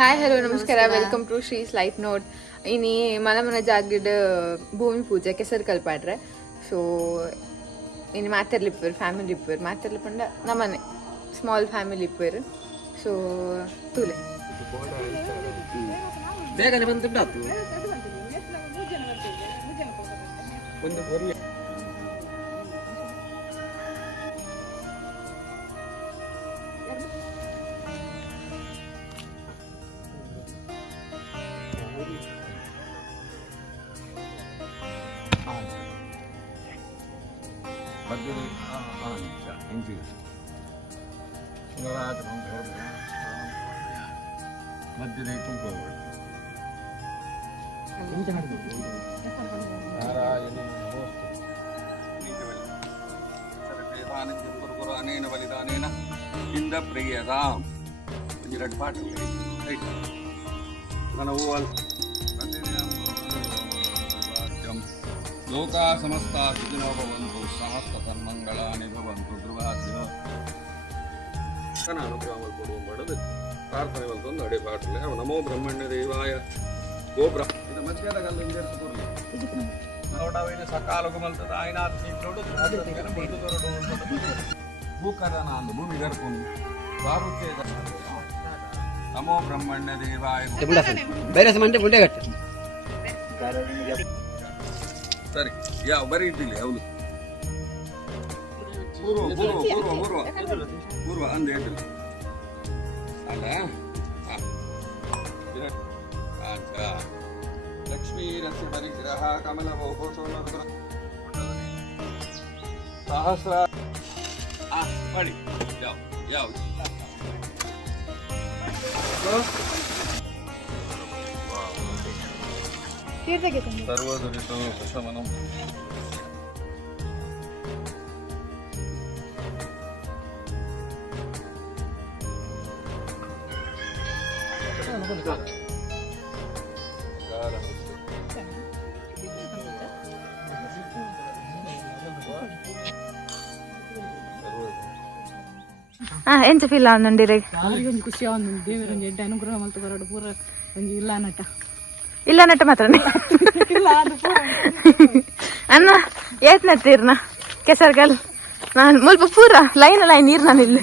Hi hello ನಮಸ್ಕಾರ. Welcome to Shree's life note ಇನಿ ಮನ ಮನ ಜಾಗದ ಭೂಮಿ ಪೂಜೆ ಕೆಸರು ಕಲ್ಪಾಡ್ರೆ. ಸೊ ಇನ್ನು ಮಾತಾಡ್ಲಿಪ್ಪರು ಫ್ಯಾಮಿಲಿ ಇಪ್ಪರು. ಮಾತಾಡ್ಲಿಪ್ಪಂಡ ನಮ್ಮನೆ ಸ್ಮಾಲ್ ಫ್ಯಾಮಿಲಿ ಇಪ್ಪರು. ಸೊ ತೂಲೆ. ಬೇಗನೆ மற்றபடி ஆ ஆ நிமிஷா இஞ்சி எல்லாத்துக்கும் போகணும் மத்தியதைக்கும் போகணும் நாராயணி நமோஸ்து சரபேதானஞ்சம் குருகுரு அனேன வலிதானேன இந்த பிரியதாம் கொஞ்சம் பாட்டு ரைட் మన ಸಮಸ್ತ ಭವಂತು ಧ್ರುವಾದ್ಯ ಅನುಗ್ರಹವನ್ನು ಕೊಡುವ ಮಾಡದೆ ಪ್ರಾರ್ಥನೆ ಬಂತಂದು ಅಡಿ ಬಾಟ್ಲೆ ನಮೋ ಬ್ರಹ್ಮಣ್ಯ ದೇವಾಯ. ಗೋಬ್ರ. ಇದು ಮಜ್ಜೇದ ಕಲ್ಲು ಇಂಜರ್ಸ್ಕೊಡ್ಲಿ ನೋಡವೇನು ಸಕಾಲಗು ಮಂತದ ಆಯ್ನಾತ್ಮೀಕರೋಡು ಭೂಕರಣ ಭೂಮಿ ಗರ್ಕೊಂಡು ಬಾರುಕೆ ನಮೋ ಬ್ರಹ್ಮಣ್ಯ ದೇವಾಯ. ಬೇರೆ ಸಮಂತೆ ಗುಂಡೆ ಕಟ್ಟ. ಸರಿ ಯಾವ ಬರೀ ಇದ್ದಿಲ್ಲ ಅವಳು Burro, burro, burro, burro. Burro, ande, ande. Ada. Ada. Lakshmi, Lakshmi, Parigraha, Kamala, Bobo, Sola, Sahasra. Ah, buddy. Yo, yo. తీర్థగితం సర్వదురితో Samaram ಎಂತ ಫೀಲ್ ಆನಂದಿರಿ ಒಂದು ಖುಷಿ ಒಂದು ದೇವರಂಗೆ ಎಡ್ಡೆ ಅನುಗ್ರಹ ಮತ್ತು ಬರೋಡು ಪೂರ ಒಂದು ಇಲ್ಲ ನಟ. ಇಲ್ಲ ನಟ ಮಾತ್ರ. ಅನ್ನ ಏತ್ ನತ್ತೀರ್ನ ಕೆಸರ್ಗಲ್? ನಾನು ಮುಲ್ಪ ಪೂರ ಲೈನ್ ಲೈನ್ ನೀರು ನಾನು ಇಲ್ಲಿ